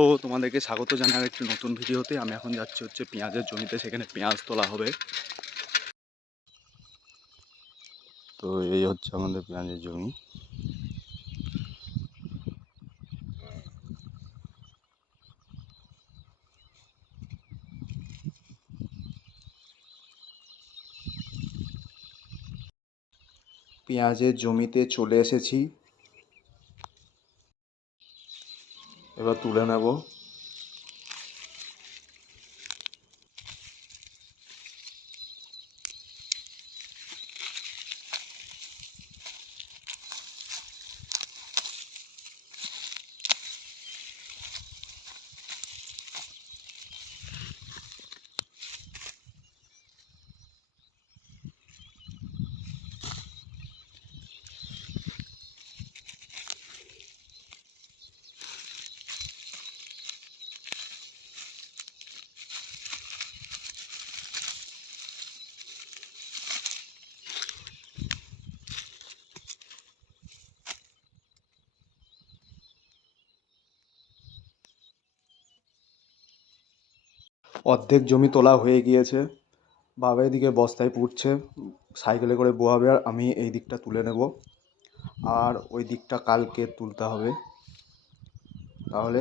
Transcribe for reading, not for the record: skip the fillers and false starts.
তো তোমাদেরকে স্বাগত জানার একটি নতুন ভিডিওতে। আমি এখন যাচ্ছি হচ্ছে পেঁয়াজের জমিতে, সেখানে পেঁয়াজ তোলা হবে। তো এই হচ্ছে আমাদের পেঁয়াজের জমি। পেঁয়াজের জমিতে চলে এসেছি, এবার তুলে নেব। অর্ধেক জমি তোলা হয়ে গিয়েছে। বাবা এদিকে বস্তায় পুড়ছে, সাইকেলে করে বোয়াবে, আর আমি এই দিকটা তুলে নেব। আর ওই দিকটা কালকে তুলতে হবে, তাহলে